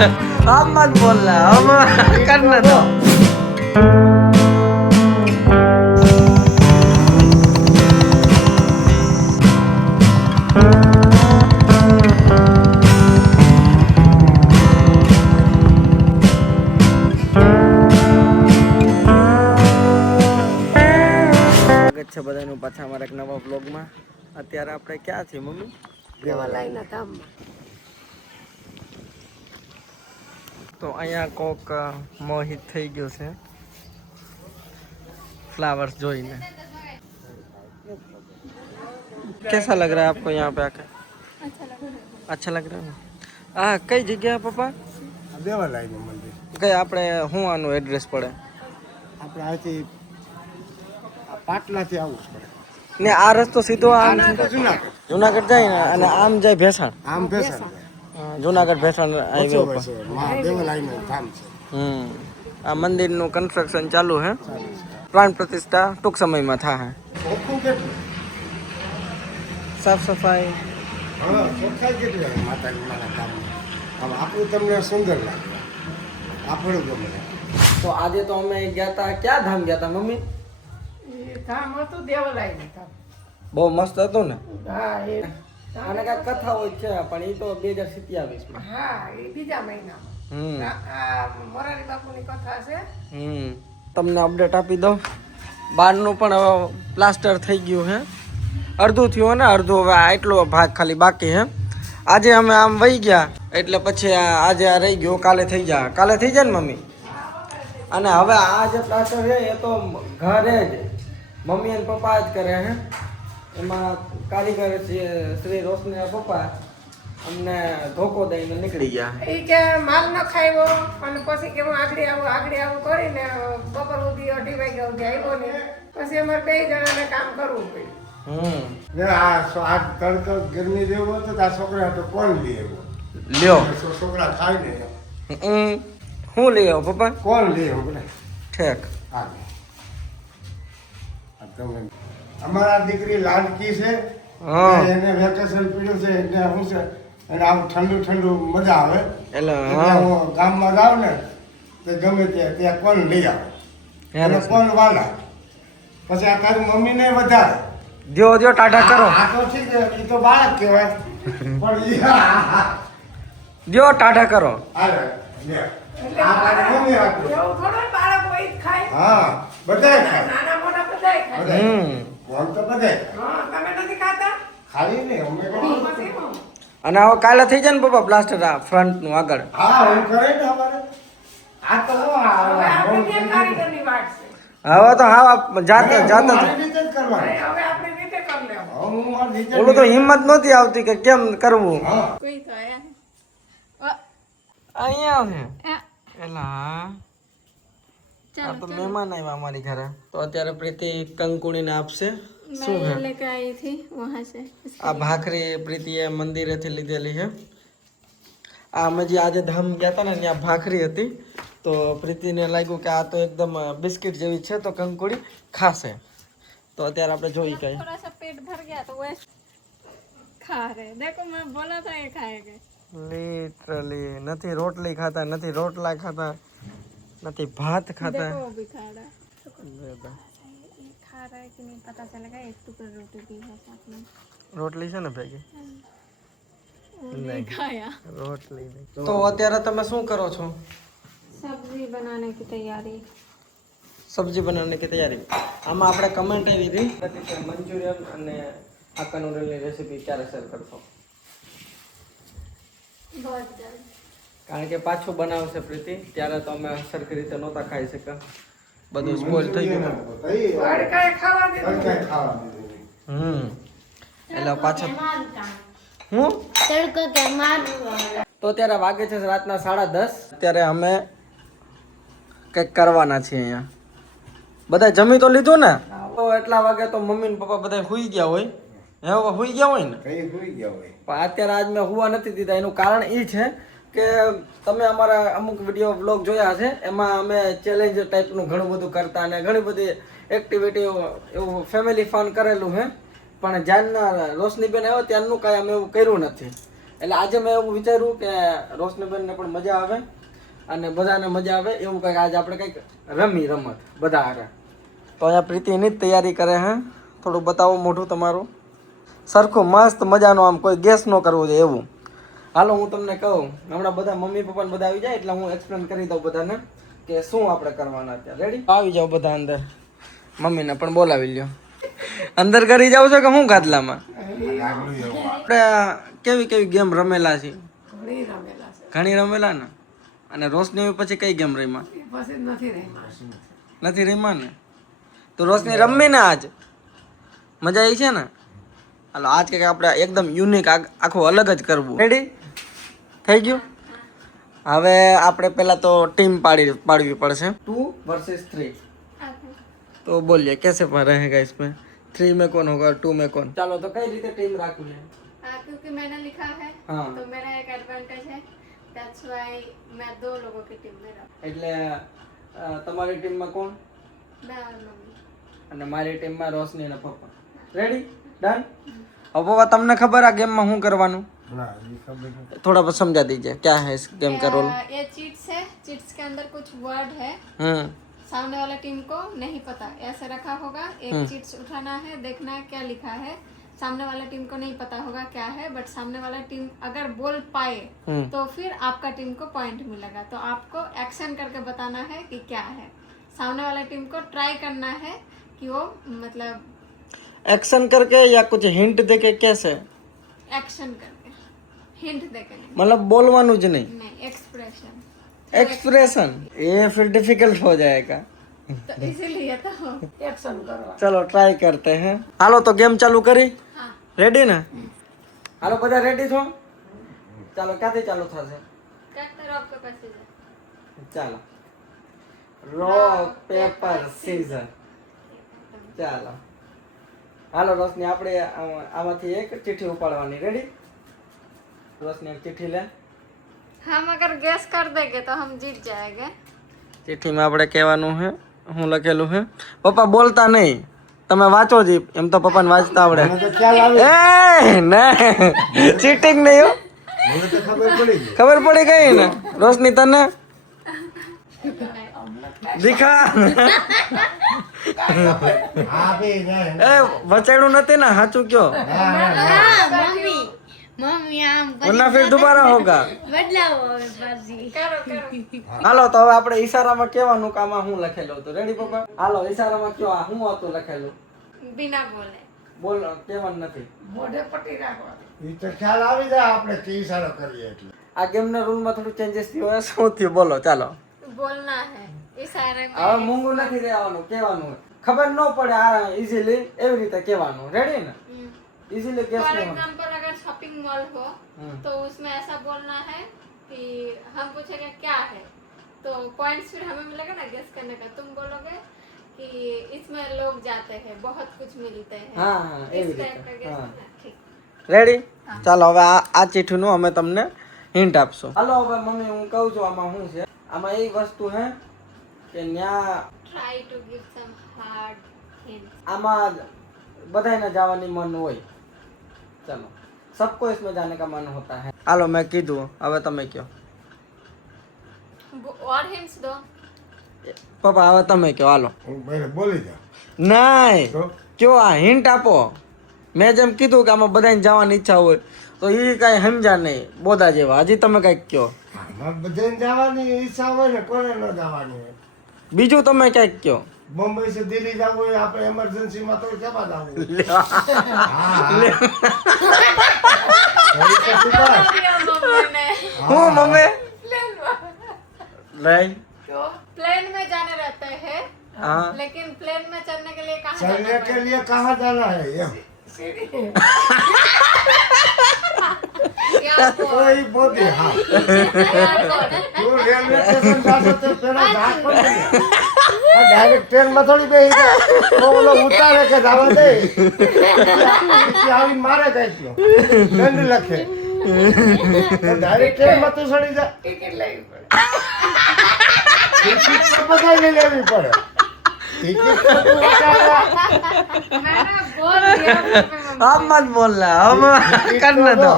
आप मत बोलना, हम करने दो। છે બધાનું પાછા અમારા એક નવા વ્લોગમાં. અત્યારે આપણે ક્યાં છીએ મમ્મી? દેવાલાયના ધામમાં. તો અહીંયા કોક મોહિત થઈ ગયો છે फ्लावर्स જોઈને. कैसा लग रहा है आपको यहाँ पे आके? अच्छा लग रहा है. હા, કઈ જગ્યા પપ્પા? દેવાલાયનું મંદિર. કઈ આપણે શું આનું એડ્રેસ પડે? આપણે અહીંથી પાટલાથી આવવું પડે ને આ રસ્તો સીધો આમ જુનાગઢ જુનાગઢ જાય ને અને આમ જાય ભેસાણ. આમ ભેસાણ જુનાગઢ ભેસાણ હાઈવે ઉપર. દેવાલાયનું ધામ છે. આ મંદિરનું કન્સ્ટ્રક્શન ચાલુ છે. પ્રાણ પ્રતિષ્ઠા ટૂંક સમયમાં થાય. ચોખ્ખું કેટલું? સાફ સફાઈ હા, ચોખ્ખાઈ કેટલી હોય માતાજી મારા ધામમાં. આમ આપણું તમને સુંદર લાગે, આપણું ગમે. તો આજે તો અમે ગયા હતા. ક્યાં ધામ ગયા હતા મમ્મી? એ ધામ હતું દેવાલાયનું ધામ. બહુ મસ્ત હતું ને. હા એ અને કાંઈક કથાઓ છે પણ એ તો 2027 હા એ બીજા મહિનામાં. આ મોરારી બાપુની કથા છે. તમને અપડેટ આપી દો. બહારનું પણ હવે પ્લાસ્ટર થઈ ગયું છે. અડધું થયું ને અડધું હવે આટલો ભાગ ખાલી બાકી છે. આજે અમે આમ વહી ગયા એટલે પછી આજે આ રહી ગયો. કાલે થઈ જાય. કાલે થઈ જાય ને મમ્મી? અને હવે આ જે પ્લાસ્ટર છે એ તો ઘરે જ મમ્મી અને પપ્પા જ કરે છે. એમાં કારીગર શ્રી રોશનીના પપ્પા અમને ધોકો દઈને નીકળી ગયા. એ કે માલ ન ખાયો અને પછી કે હું આગળ આવું કરીને બપોર સુધી 2:30 વાગ્યા સુધી આવ્યો ને પછી અમારે 2 જણાને કામ કરવું પડ્યું. આ તડકો ગરમી જેવું હતું તો આ છોકરા તો કોણ લે એવો લ્યો. છોકરા ખાય ને શું લઈ આવો પપ્પા? કોણ લે એવું ઠેક. તમે અમારા દીકરી લાડકી છે. એને વેકેશન પીડ્યું છે એટલે શું છે એને આમ ઠંડુ ઠંડુ મજા આવે એટલે હું ગામમાં જાઉં ને તો ગમે ત્યાં કોણ લઈ આવે એને કોણ વાલા પછી આ તારી મમ્મીને વધારે જો ટાટા કરો. આ તો ઠીક છે એ તો બાળક કહેવાય પણ જો ટાટા કરો. હાલે લે એટલે આ તારી મમ્મી આપી એવું થોડું બાળક હોય જ ખાય. હા બધાય ખાય નાના મોટા બધાય ખાય. કોણ તો બધાય હા તમે નથી ખાતા? ખાલી ને અમે પછી હું. અને હવે કાલે થઈ જાય ને પપ્પા પ્લાસ્ટર આ ફ્રન્ટ નું આગળ. હા હું કરે ને અમારે આ તો હવે આપણે ત્યાં કારીગરની વાત છે. હવે તો હા જાત મારી રીતે જ કરવાનું. હવે આપણે રીતે કરી લેવું. હું મારી રીતે ઓલું તો હિંમત નહોતી આવતી કે કેમ કરવું. હા કોઈ તો આયા અહીંયા છે હે એલા. ચાલો આ તો મહેમાન આવ્યા અમારી ઘરે. તો અત્યારે પ્રીતિ કંકુણીને આપશે. શું मैं है? ये लेके आई थी वहाँ से આ ભાખરી પ્રીતિએ મંદિરેથી લીધેલી છે. આ અમે જે આજે ધામ ગયા હતા ને ત્યાં ભાખરી હતી તો પ્રીતિને લાગ્યું કે આ તો એકદમ બિસ્કિટ જેવી છે તો કંકુડી ખાશે. તો અત્યારે આપણે જોઈ કઈ थोड़ा सा पेट भर गया तो वैसे खा रहे देखो मैं बोला था ये खाएंगे લિટરલી નથી રોટલી ખાતા, નથી રોટલા ખાતા, નથી ભાત ખાતા. देखो वो भी खा रहा है ले दो. ये खा रहा है कि नहीं पता चलेगा एक टुकड़ा रोटी भी है साथ में રોટલી છે ને ભેગી? वो नहीं खाया રોટલી નહીં. તો અત્યારે તમે શું કરો છો? सब्जी बनाने की तैयारी સબ્જી બનાવવાની કે તૈયારી. આમાં આપણે કમેન્ટ આવી હતી કે મંચુરિયન અને આકા નૂડલની રેસીપી ક્યારે શેર કરશો? बहुत जल्द કારણ કે પાછું બનાવશે પ્રીતિ ત્યારે તો અમે સરખી રીતે નહોતા ખાઈ શક્યા. બધું સ્પોઇલ થઈ ગયું. તડકાએ ખાવા દીધું. તડકાએ ખાવા દીધું. એટલે પાછા હું तड़का क्या मार તો અત્યારે વાગે છે રાતના 10:30. અત્યારે અમે કંઈક કરવાના છીએ અહીંયા. બધા જમી તો લીધું ને? તો એટલા વાગે તો મમ્મી ને પપ્પા બધા સુઈ ગયા હોય. હવે સુઈ ગયા હોય ને કઈ હોઈ ગયા હોય. પણ અત્યારે આજ મેં હુવા નથી દીધા. એનું કારણ એ છે કે તમે અમારા અમુક વિડીયો બ્લોગ જોયા છે એમાં અમે ચેલેન્જ ટાઈપનું ઘણું બધું કરતા અને ઘણી બધી એક્ટિવિટી એવું ફેમિલી ફન કરેલું છે. પણ જ્યારના રોશનીબેન આવ્યો ત્યારનું કાંઈ અમે એવું કર્યું નથી. એટલે આજે મેં એવું વિચાર્યું કે રોશનીબેનને પણ મજા આવે અને બધાને મજા આવે એવું કંઈક આજે આપણે કંઈક રમી રમત બધા હારે. તો અહીંયા પ્રીતિની જ તૈયારી કરે હે. થોડું બતાવો મોઢું તમારું સરખું મસ્ત મજાનું, આમ કોઈ ગેસ ન કરવો જોઈએ એવું. હાલો હું તમને કહું, હમણાં બધા મમ્મી પપ્પાને બધા આવી જાય એટલે હું એક્સપ્લેન કરી દઉં બધાને કે શું આપણે કરવાના અત્યારે. રેડી? આવી જાઓ બધા અંદર. મમ્મીને પણ બોલાવી લ્યો. અંદર કરી જાવ છો કે હું ગાદલામાં? આપણે કેવી કેવી ગેમ રમેલા છે? ઘણી રમેલા છે. ઘણી રમેલા ને. અને રોશની પછી કઈ ગેમ રમ્યા? પછી નથી રહી. નથી રમ્યા ને? તો રોશની રમી ને આજ મજા આવી છે ને? હાલો આજ કંઈક આપણે એકદમ યુનિક આખું અલગ જ કરવું. રેડી થઈ ગયું? હવે આપણે પહેલા તો ટીમ પાડવી પડશે. 2 versus 3. तो बोलिए कैसे रहेगा इसमें? 3 में कौन होगा, 2 में कौन? चलो तो कई રીતે ટીમ રાખવી है? क्योंकि मैंने लिखा है हाँ। तो मेरा एक एडवांटेज है, दैट्स व्हाई मैं 2 लोगों की टीम में रहूं, એટલે તમારી ટીમમાં કોણ? मैं और मम्मी. અને મારી ટીમમાં રોશની અને પપ્પા. રેડી? ડન? अब पप्पा તમને ખબર આ ગેમમાં શું કરવાનું? ના એ ખબર નથી. थोड़ा बहुत समझा दीजिए क्या है इस गेम का रोल. ये चीट्स है, चीट्स के अंदर कुछ वर्ड है, सामने वाला टीम को नहीं पता, ऐसे रखा होगा, एक चीट्स उठाना है, देखना है क्या लिखा है, सामने वाला टीम को नहीं पता होगा क्या है, बट सामने वाला टीम अगर बोल पाए तो फिर आपका टीम को पॉइंट मिलेगा. तो आपको एक्शन करके बताना है कि क्या है. सामने वाला टीम को ट्राई करना है कि वो मतलब एक्शन करके या कुछ हिंट देके कैसे? एक्शन करके, हिंट देके नहीं, मतलब बोलવાનું જ નહીં, एक्सप्रेशन. एक्सप्रेशन. ये फिर डिफिकल्ट हो जाएगा. तो इसीलिए तो એક્શન કરવા. चलो ट्राई करते हैं. हालो तो गेम चालू કરી. हाँ. રેડી ને? હાલો બધા રેડી છો? ચાલો ક્યાંથી ચાલુ થશે? करते रहो, आपके पास है. ચાલો રોક પેપર સીઝર. ચાલો હાલો રોશની, આપણે આમાંથી એક ચિઠ્ઠી ઉપાડવાની. રેડી? રોશની એક ચિઠ્ઠી લે. हम अगर गैस कर देंगे तो हम जीत जाएंगे. ચિઠ્ઠીમાં આપણે કહેવાનું છે હું લખેલું છે. પપ્પા બોલતા નહીં, તમે વાંચો જ. એમ તો પપ્પાને વાંચતા આવડે. મને તો ખ્યાલ આવે. એ ના ચીટિંગ નહીં હો. મને તો ખબર પડી ગઈ. ખબર પડી ગઈ ને રોશની તને? દીખા હા બે ના એ વચાડું નથી ને, સાચું કયો. मम्मी आम वरना फिर दोबारा होगा. बदलाव पासी करो करो. હાલો તો હવે આપણે ઈશારામાં કહેવાનું કે આમાં હું લખેલું હતું. રેડી પપ્પા? હાલો ઈશારામાં કયો આ હું હતું લખેલું. बिना बोले. બોલ, કહેવાનું નથી. મોઢે પટ્ટી રાખવાની. એ તો ખ્યાલ આવી જાય આપણે કે ઈશારો કરીએ એટલે. આ ગેમના રૂલમાં થોડું ચેન્જીસ થયું હોય. શું થયું બોલો? ચાલો बोलना है इशारे में. હવે મૂંગું નથી રહેવાનું, કહેવાનું. ખબર ન પડે આ ઈઝીલી એવી રીતે કહેવાનું. રેડી ને? इजीली गेस फॉर नहीं होना. एग्जाम्पल अगर शॉपिंग मॉल हो तो उसमें ऐसा बोलना है कि हम पूछेंगे क्या है तो पॉइंट्स फिर हमें मिलेगा ना गेस करने का. तुम बोलोगे कि इसमें लोग जाते हैं, बहुत कुछ मिलते हैं. हाँ हाँ इस एवी टाइप का રીતે. गेस हाँ करना. ठीक. રેડી? ચાલો હવે આ ચિઠ્ઠીનું અમે તમને હિન્ટ આપશું. હાલો હવે મમ્મી હું કહું છું આમાં શું છે. આમાં એ વસ્તુ હે કે ન્યા Try to give some hard hints. આમાં બધાને જવાની મન હોય. चलो सबको इसमें जाने का मन होता है. હાલો મેં કીધું, હવે તમે કયો. और hints दो. પપ્પા હવે તમે કયો. હાલો હું પહેલા બોલી જાઉં નહીં તો કયો, આ હિન્ટ આપો. મેં જેમ કીધું કે આમાં બધાને જવાની ઈચ્છા હોય તો એ કાંઈ સમજા નહીં બોધા જેવા. હજી તમે કંઈક કયો. આમાં બધાને જવાની ઈચ્છા હોય ને, કોને ન જવાની હોય. બીજું તમે કંઈક કયો. બોમ્બે से दिल्ली જવું હોય આપણે એમરજન્સી માં તો કેમાં જવું હોય? લ્યો. હું મમ્મી નહીં प्लेन में जाने रहते हैं हाँ लेकिन प्लेन में चढ़ने के लिए कहाँ चलने जाना के लिए कहाँ जाना है एम कोई बोली हाँ तू रेलवे स्टेशन जाशो तो पेला घाट पर डायरेक्ट ट्रेन में थोड़ी बेही जा तो वो लोग उतारे के जावा दे आवी मारे कहीं दंड लखे तो डायरेक्ट ट्रेन में तू चढ़ी जा ટિકિટ લેવી પડે. टिकट तो बधाई लेवी पड़े टिकट तो तू उतारा मैंने बोल दिया फिर मैं अब मत बोलना, अब करने दो.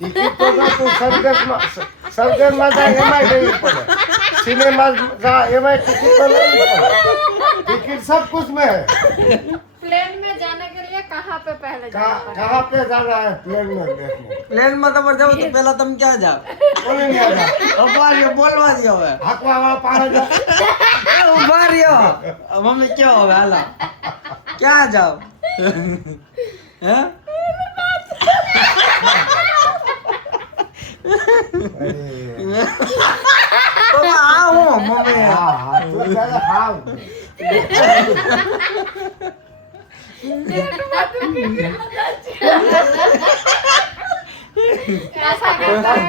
ટિકિટ તો જો તું સરગસમાં જાય એમાંય લેવી પડે, સિનેમા જા એમાંય टिकट तो लेनी पड़े, टिकट सब कुछ में है। प्लेन में जाने के लिए कहाँ पे पहले जाना पड़ेगा? कहाँ पे जाना है प्लेन में देखने? પ્લેન માં તમારે જાવ તો પેલા તમે ક્યાં જાવ? बोले नहीं आजा, ઉભા રહ્યો, બોલવા દ્યો હવે. हाकवा वाला पार जा, ઉભા રહ્યો. મમ્મી ક્યાં હવે હાલો ક્યાં જાવ? હે તો આ હું મમ્મી हाँ हाँ तू ज्यादा खाओ,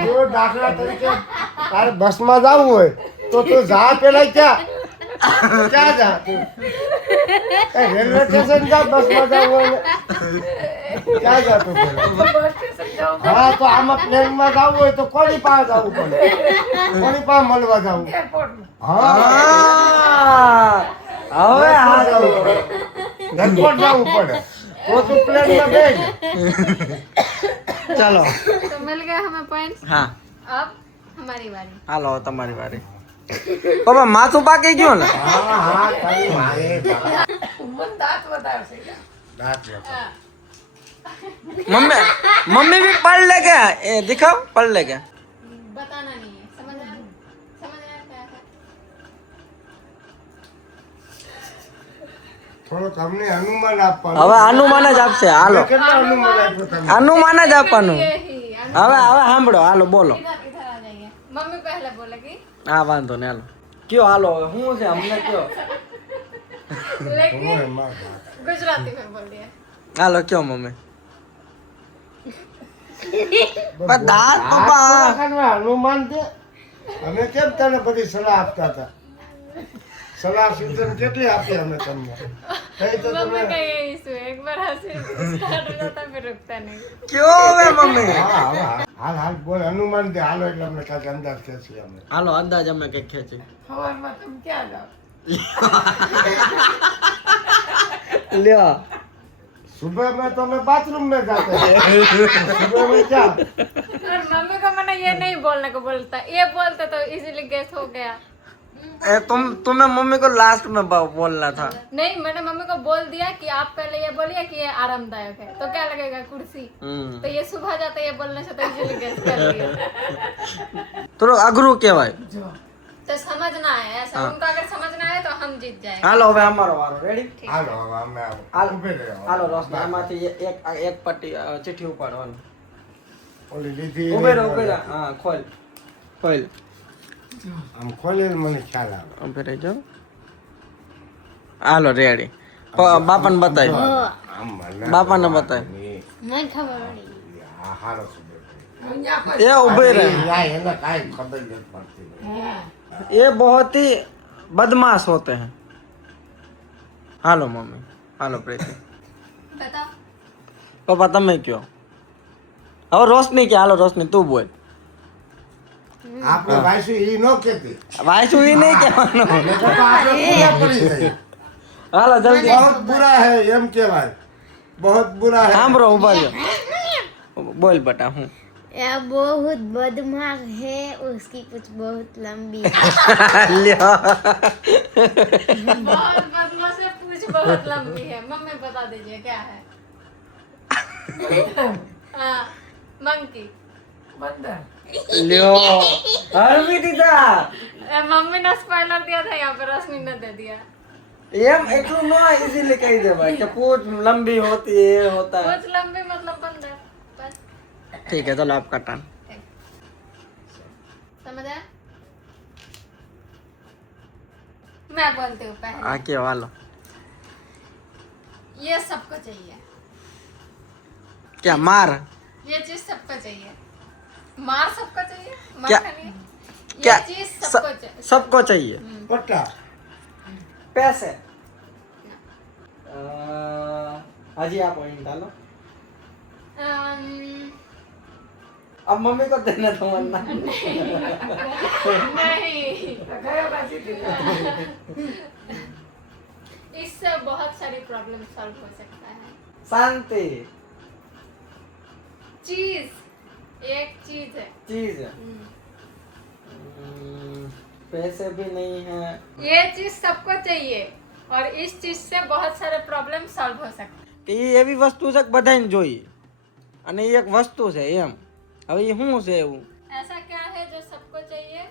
जो दाखला तरीके तारे बस में जाऊ હોય તો તું જા પેલા क्या जा तू रेलवे स्टेशन जा, बस में जाऊ હોય ને क्या जा तू પેલા? બસ સ્ટેશન જાઉં हाँ तो આમાં પ્લેન માં જાવું હોય તો કોની પાસે જવું પડે, કોની પાસે મળવા જવું? એરપોર્ટમાં. हाँ હવે હા જવું પડે, એરપોર્ટ જવું પડે તો તું પ્લેન માં બેસ। ચાલો तो मिल गया हमें पॉइंट्स। હા अब हमारी बारी। હાલો તમારી વારી। પપ્પા માથું પાકી ગયું ને? हाँ हाँ तारी मारे મને દાંત વધારશે दांत मम्मी मम्मी भी पढ़ ले क्या? ए दिखाओ पढ़ ले क्या? बताना नहीं है, समझ आया क्या है? થોડોક અમને અનુમાન આપવાનું। હવે અનુમાન જ આપશે હાલો, કેટલા અનુમાન આપ્યું તમે? અનુમાન જ આપવાનું। यही હવે હવે સાંભળો હાલો બોલો। इधर इधर आ जाइए। मम्मी पहले बोलेगी, હા વાંધો ને હાલો કયો હાલો હવે શું છે અમને કયો लेकिन ઓય માર બાપ। गुजराती में बोल दिया। હાલો કયો મમ્મી। પણ દાંત પપ્પા રાખવાનું અનુમાન દે, અમે કેમ તને બધી સલાહ આપતા હતા? સલાહ સૂચન કેટલી આપી અમે તમને? કઈ તો मम्मी તમે का ये इशू है, एक बार हंसी स्टार्ट हो जाता फिर रुकता नहीं। કયો હવે મમ્મી। હા હા હાલ હાલ બોલ અનુમાન દે હાલો એટલે અમને કાંઈક અંદાજ ખેંચી અમે। હાલો અંદાજ અમે કઈક ખેંચી સવારમાં તમે ક્યાં જાઓ? લ્યો सुबह में तो मैं बाथरूम में जाते हैं, सुबह में क्या? और मम्मी को मैंने ये नहीं बोलने को बोलता, ये बोलते तो इजीली गैस हो गया। ए, तुम्हें मम्मी को लास्ट में बोलना था। नहीं, मैंने मम्मी को बोल दिया कि आप पहले ये बोलिए कि ये आरामदायक है, तो क्या लगेगा कुर्सी। तो ये सुबह जाता है ये बोलने से तो इजीली गैस कर लिया। થોડું અઘરું કહેવાય। तो समझना है ऐसा, उनको अगर समझना है तो हम जीत जाएंगे। હાલો હવે અમારો વારો રેડી। હાલો હવે અમે હાલો ઊભે રહો। હાલો રોશની આમાંથી એક એક પટ્ટી ચિઠ્ઠી ઉપાડવાની। ઓલી લીધી ઉભે રહો ઉભે રહો હા ખોલ ખોલ આમ ખોલે મને ખ્યાલ આવે। ઉભે રહી જાઓ। હાલો રેડી બાપાને બતાવી આમ મને બાપાને બતાવી मन खबर पड़ी। આ હારો સુબહ અહીંયા પર એ ઉભે રહે યાર એને કાંઈ ખબર નથી પડતી। ये बहुत ही बदमाश होते हैं। हालो मम्मी हालो प्रीति बताओ। पापा તમે કયો હવે રોશની કે હાલો રોશની તું બોલ આપણે વાસુ ઈ નો કહેતી, વાયસુ ઈ નહીં કહેવાનું નકર તો આપણે પૂરા પડી જાય। હાલો જલ્દી बहुत बुरा है એમ કહેવાય, बहुत बुरा है। સાંભળો ઉભા રહ્યો બોલ બેટા હું यह बहुत बदमाश है, उसकी कुछ बहुत लंबी है। લ્યો बहुत बदमाश है, पूछ बहुत लंबी है। मम्मी बता दीजिए क्या है। हाँ, मंकी। બંદર લ્યો હરવી દીધા मम्मी ने स्पॉइलर दिया था, यहाँ पे रोशनी ने दे दिया। એમ એટલું નો इजीली કહી દેવાય કે પૂંछ लंबी होती है ये होता है। पूछ लंबी मतलब बंदर। बस ठीक है चलो आपका टर्न। समझ आया? मैं बोलती हूँ पहले। आके वालो ये सबको चाहिए, क्या मार ये चीज सबको चाहिए। मार सबको चाहिए, मार क्या- खानी है। क्या ये चीज सबको चाहिए। सबको चाहिए પટ્ટા पैसे हजी आप पॉइंट डालो अब मम्मी को देना तो वरना नहीं, ગયો બાજી इससे बहुत सारी प्रॉब्लम सॉल्व हो सकता है। शांति चीज, एक चीज है। चीज है, पैसे भी नहीं है। ये चीज सबको चाहिए और इस चीज से बहुत सारे प्रॉब्लम सॉल्व हो सकते हैं। કે એ એવી વસ્તુ છે કે બધાને જોઈએ અને એ એક વસ્તુ છે એમ. હવે એ શું છે એવું? ऐसा क्या है जो सबको चाहिए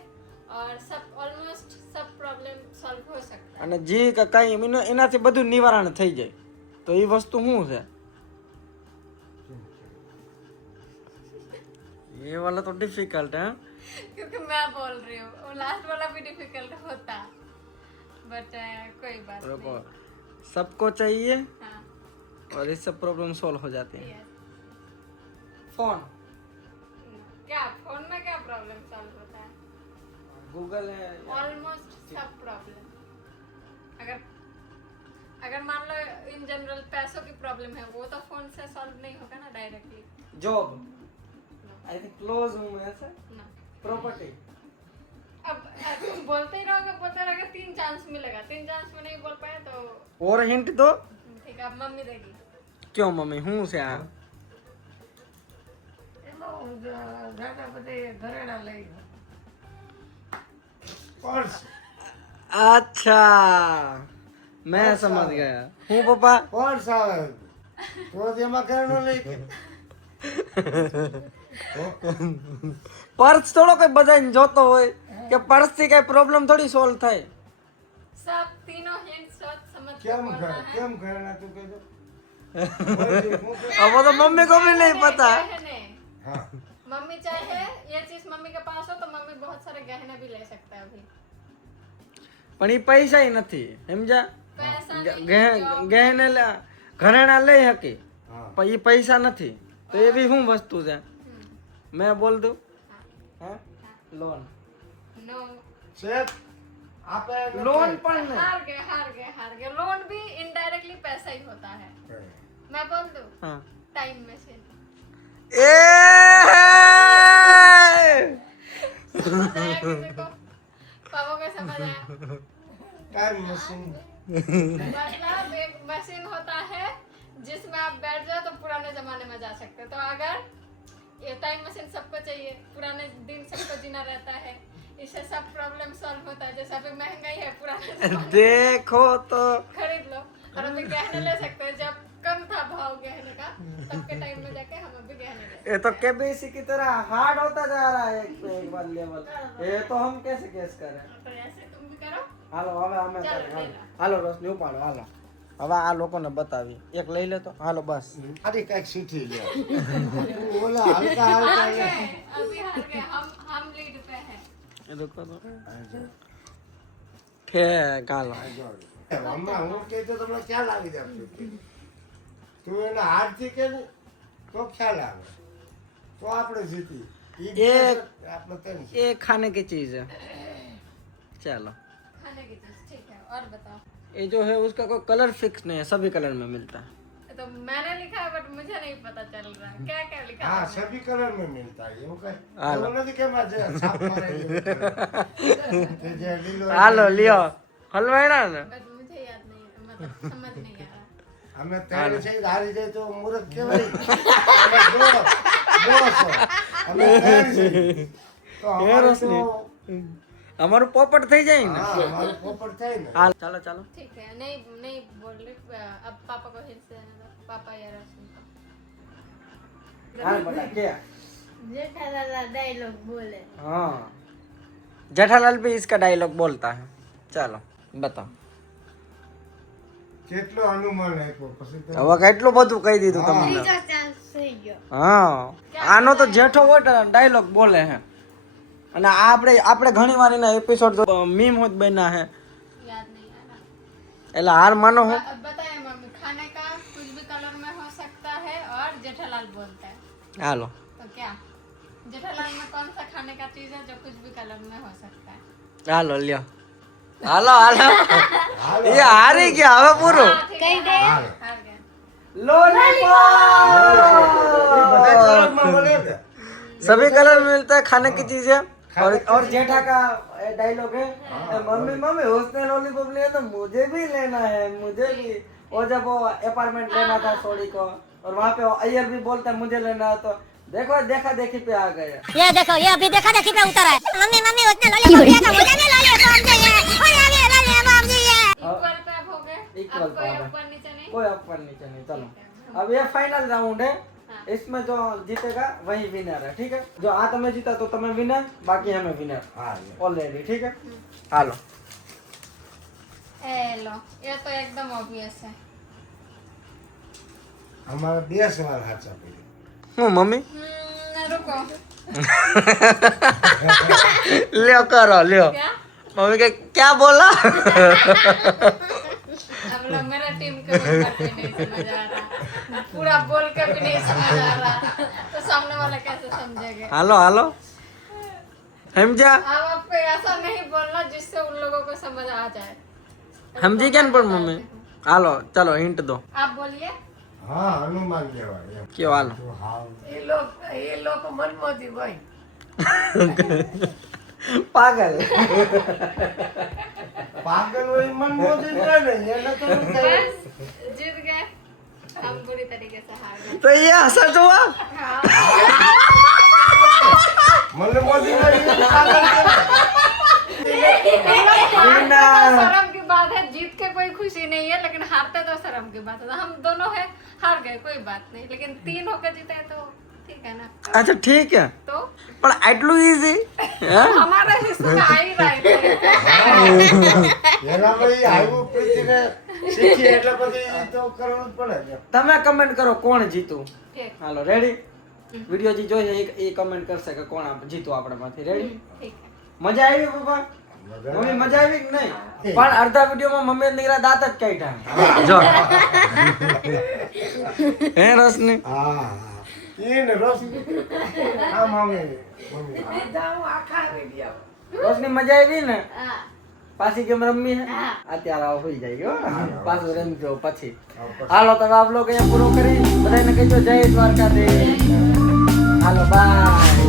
और सब ऑलमोस्ट सब प्रॉब्लम सॉल्व हो सकता है। અને જે કે કઈ એનાથી બધું નિવારણ થઈ જાય, તો એ વસ્તુ શું છે? ये वाला तो डिफिकल्ट है. क्योंकि मैं बोल रही हूँ, वो लास्ट वाला भी डिफिकल्ट होता, बट कोई बात रुको, नहीं। सबको चाहिए हाँ, और इससे प्रॉब्लम सॉल्व हो जाती है. yes। फोन, क्या फोन में क्या प्रॉब्लम सॉल्व होता है? गूगल है. ऑलमोस्ट सब प्रॉब्लम। अगर अगर मान लो इन जनरल पैसों की प्रॉब्लम है, वो तो फोन से सॉल्व नहीं होगा ना directly. Job, I think close हूँ मैं ऐसा. ना, प्रॉपर्टी, अब तुम बोलते ही रहोगे, 3 चांस मिलेगा। 3 चांस में नहीं बोल पाए तो और हिंट दो. ठीक है, अब मम्मी देगी। क्यों मम्मी हूँ से आ? એમાં ઘણા બધે ઘરેણા લઈ ગયો. પર્સ अच्छा, मैं समझ गया. हूँ पापा. પર્સ આવે તો એમાં ઘરેણો લઈ ગયો. પર્સ થોડો કોઈ બધાને જોતો હોય કે પર્સ થી કઈ પ્રોબ્લેમ થોડી સોલ્વ થાય. सब तीनों हिंट सोच समझ के કેમ बोलना है। કેમ ઘરેણા તું કહેજો. अब वो तो मम्मी को भी नहीं पता. गहने। હા मम्मी चाहे ये चीज मम्मी के पास हो तो मम्मी बहुत सारे गहने भी ले सकता है अभी। પણ એ પૈસા નથી સમજ્યા. पैसा नहीं, job ગહેને ઘરેણા લઈ શકે હા પણ એ પૈસા નથી, તો એવી શું વસ્તુ છે? મેં બોલ દઉં. હા, લોન. नो। ચેક આપે એટલે લોન કઈ. પણ નહીં. हार गए। लोन भी इनडायरेक्टली पैसा ही होता है। मैं बोल दूं, હા. Time machine. એ समझ आया किसी को? पापा को समझ आया? ટાઈમ મશીન मतलब एक मशीन होता है जिसमें आप बैठ जाओ तो पुराने जमाने में जा सकते हो। तो अगर ये टाइम मशीन सबको चाहिए, पुराने दिन सबको जीना रहता है, इससे सब प्रॉब्लम सॉल्व होता है। जैसे अभी महंगाई है, पुराने जमाने में देखो तो खरीद लो और अभी गहने ले सकते हो। जब कम था भाव गहने का, तब के टाइम में जाके हम अभी गहने ले। ये तो केबीसी की तरह हार्ड होता जा रहा है एक पे एक बार लेवल. ये तो हम कैसे गेस करें? तो ऐसे तुम भी करो। હાલો હવે અમે ચાલો, કરીએ. લઈ લો. હાલો રોશની ઉપાડો. હાલો હવે આ લોકોને બતાવી. એક લઈ લે તો. હાલો બસ. આરી કઈક સીટી લે ઓલા હલકા हार હલકા લે. गए, अभी हार गए। हम लीड पे हैं। એ લોકો તો ફેક. હાલો હમણાં હું કહે તો તમને ખ્યાલ આવી જાય. તું એના હાથથી કે ને તો ખ્યાલ આવે, તો આપણે જીતી. આપણે તેમ છે. ये खाने की चीज है. चलो, खाने की चीज ठीक है। और बताओ। ये जो है उसका कोई कलर फिक्स नहीं है, सभी कलर में मिलता है. तो मैंने लिखा है बट मुझे नहीं पता चल रहा है क्या क्या लिखा हाँ है। सभी कलर में मिलता है એવું કઈ હાલો. એવું નથી કે માં જે છાપ મારેલી હોય. તે જે લીલો હાલો લ્યો હલવાયણા ને. बट मुझे याद नहीं है, मतलब समझ नहीं आ रहा। અમે તૈયાર છે હારી જાય તો મૂર્ખ કહેવાય. અમે જો અમે તૈયાર છે તો હે અમારે રોશની. તો અમારું પોપટ થઈ જાય ને. હા અમારું પોપટ થાય ને. હાલ ચાલો ચાલો. ठीक है, नहीं नहीं बोल रही। अब पापा को हिंट देने दो। पापा या रोशन को। હાલ બધા કે. जेठालाल डायलॉग बोले हाँ, जेठालाल भी इसका डायलॉग बोलता है. चलो बताओ. કેટલો અનુમાન આપ્યો પછી તો હવે કેટલું બધું કહી દીધું તમને. ત્રીજો ચાન્સ થઈ ગયો હા, આનો તો જેઠો હોય ડાયલોગ બોલે હે. અને આપણે આપણે ઘણી વાર એના એપિસોડ મીમ હોત બન્યા હે. याद नहीं आ रहा। એટલે હાર માનો હું. अब बताए मम्मी, खाने का कुछ भी कलर में हो सकता है और जेठालाल बोलता है। હાલો तो क्या जेठालाल में कौन सा खाने का चीज है जो कुछ भी कलर में हो सकता है? હાલો લ્યો. હાલો હાલો. એ હારી ગયા હવે પૂરું. हाँ, ठीक है, हार गए। એ બધા કલરમાં બોલે ને. सभी कलर में मिलता है खाने की चीजें. और जेठा का डायलॉग है, मम्मी मम्मी उसने लॉलीपॉप लिया तो मुझे भी लेना है, मुझे भी. और जब वो अपार्टमेंट लेना था सोडी को और वहाँ पे अय्यर भी बोलता है मुझे लेना है, तो देखो देखा देखी पे आ गए। ये देखो ये अभी देखा देखी पे उतर है। मम्मी मम्मी उसने लॉलीपॉप दिया था मुझे भी लॉलीपॉप चाहिए। और ये भी लॉलीपॉप चाहिए। इक्वल पे अब हो गए। इक्वल अब कोई पे। ऊपर नीचे नहीं। कोई ऊपर नीचे नहीं। चलो अब ये फाइनल राउंड है। इसमें जो जीतेगा वही विनर है, ठीक है। जो आ तमे जीता तो तमे विनर, बाकी हमें विनर ऑलरेडी, ठीक है। हालो ए लो, ये तो एकदम ऑब्वियस है। हमारा 2 सवाल हाथ चापी मम्मी रुको। लियो करो लियो। क्या? मम्मी के क्या बोला? अब लोग मेरा टीम के ऊपर भी नहीं समझ आ रहा, पूरा बोल के भी नहीं समझ आ रहा, तो सामने वाला कैसे समझेगा? हालो हालो समझा। अब आपको ऐसा नहीं बोलना जिससे उन लोगों को समझ आ जाए। समझी क्या पर मम्मी? हालो चलो हिंट दो। आप बोलिए। हाँ हनुमान कહેવાય એમ. क्यों हालो? તો હાવ એ લોકો મનમોજી હોય. पागल। પાગલ હોય મનમોજી જ રહે ને એને તો શું કહેવાય? बस जीत गए, हम बुरी तरीके से हार गए। तो ये सच हुआ? મનમોજી હોય એ પાગલ કહેવાય. शर्म की बात है, जीत के कोई खुशी नहीं है, लेकिन हारते तो शर्म की बात है। हम दोनों है हार गए, कोई बात नहीं, लेकिन 3 होकर जीते तो ठीक है ना। अच्छा ठीक है, तो पर आटलू इजी हमारे हिस्से में आ ही रहा है। એના ભાઈ આવ્યું પ્રીતિને શીખી એટલે પછી તો કરવું જ પડે ને. તમે કમેન્ટ કરો કોણ જીતું। ठीक હાલો રેડી। વિડિયો જે જોઈ એ કમેન્ટ કરશે કે કોણ જીતું આપણામાંથી। રેડી? ठीक है। મજા આવી પપ્પા? મમ્મી મજા આવી કે નહીં? પણ અડધા વિડિયોમાં મમ્મી નીરા દાંત જ કાઢ્યા જો। હે રોશની? હા હા એને રસ આ મામી જાઉં આખા વિડીયો. રોશની મજા આવી ને? हाँ। પાછી કેમ રમવી હે? અત્યારે આવો હોઈ જાય હો। પાછું રમજો પછી। હાલો તમે આપ લોકો અહીંયા પૂરો કરી બધાને કહેજો જય દ્વારકાધીશ। હાલો બાય।